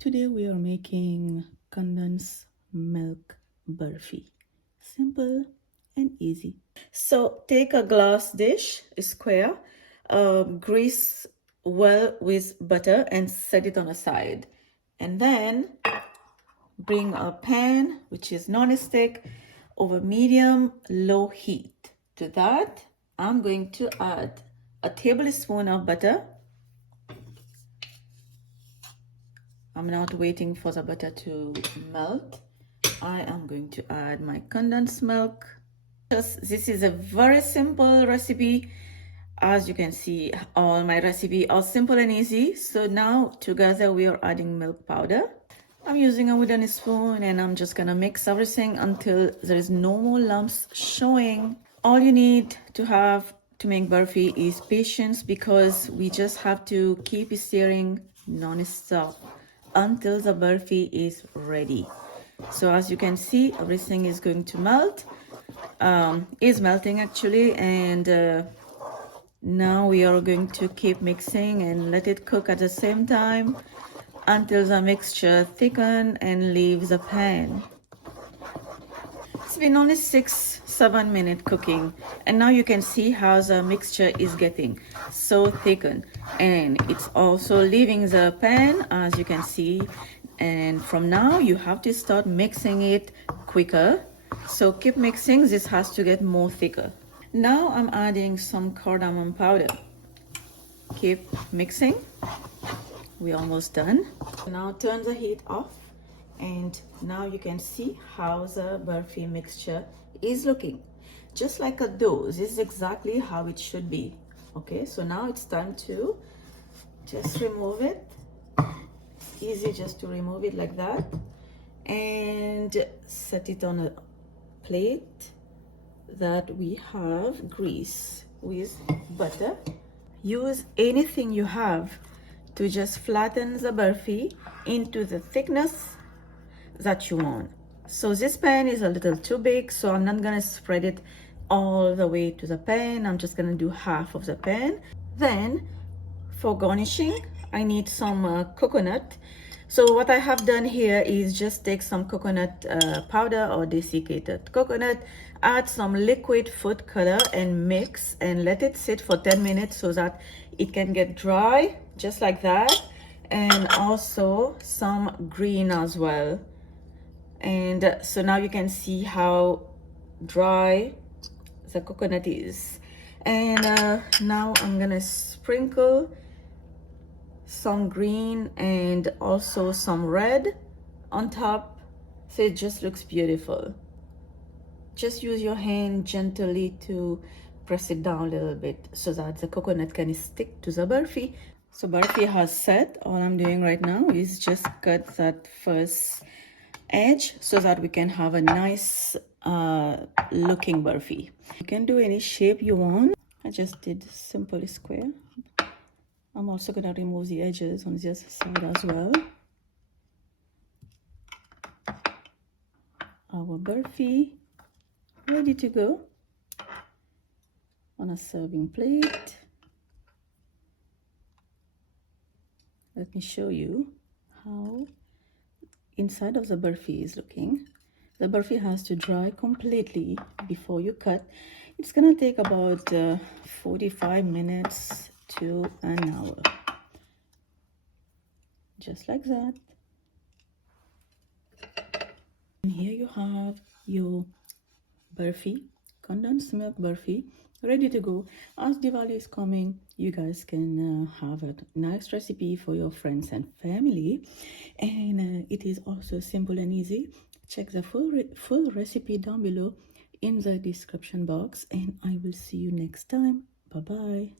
Today we are making condensed milk barfi. Simple and easy. So take a glass dish, a square, grease well with butter and set it on a side. And then bring a pan, which is non-stick, over medium low heat. To that, I'm going to add a tablespoon of butter. I'm not waiting for the butter to melt. I am going to add my condensed milk. This is a very simple recipe. As you can see, all my recipes are simple and easy. So now together we are adding milk powder. I'm using a wooden spoon and I'm just gonna mix everything until there is no more lumps showing. All you need to have to make barfi is patience, because we just have to keep stirring non-stop until the barfi is ready. So as you can see, everything is going to melt, is melting actually, and now we are going to keep mixing and let it cook at the same time until the mixture thickens and leaves the pan. It's been only 6-7 minutes cooking, and now you can see how the mixture is getting so thickened, and it's also leaving the pan, as you can see. And from now you have to start mixing it quicker, so keep mixing. This has to get more thicker. Now I'm adding some cardamom powder. Keep mixing. We're almost done. Now turn the heat off, and now you can see how the barfi mixture is looking. Just like a dough. This is exactly how it should be. Okay, so now it's time to just remove it. Easy just to remove it like that, and set it on a plate that we have grease with butter. Use anything you have to just flatten the barfi into the thickness that you want. So this pan is a little too big, so I'm not gonna spread it all the way to the pan. I'm just gonna do half of the pan. Then for garnishing, I need some coconut. So what I have done here is just take some coconut powder or desiccated coconut, add some liquid food color and mix and let it sit for 10 minutes so that it can get dry, just like that. And also some green as well. And so now you can see how dry the coconut is. And now I'm gonna sprinkle some green and also some red on top, so it just looks beautiful. Just use your hand gently to press it down a little bit so that the coconut can stick to the barfi. So barfi has set. All I'm doing right now is just cut that first edge so that we can have a nice looking barfi. You can do any shape you want. I just did simple square. I'm also gonna remove the edges on this side as well. Our barfi ready to go on a serving plate. Let me show you how inside of the barfi is looking. The barfi has to dry completely before you cut. It's gonna take about 45 minutes to an hour. Just like that. And here you have your barfi, condensed milk barfi, ready to go. As Diwali is coming, you guys can have a nice recipe for your friends and family, and it is also simple and easy. Check the full recipe down below in the description box, and I will see you next time. Bye bye.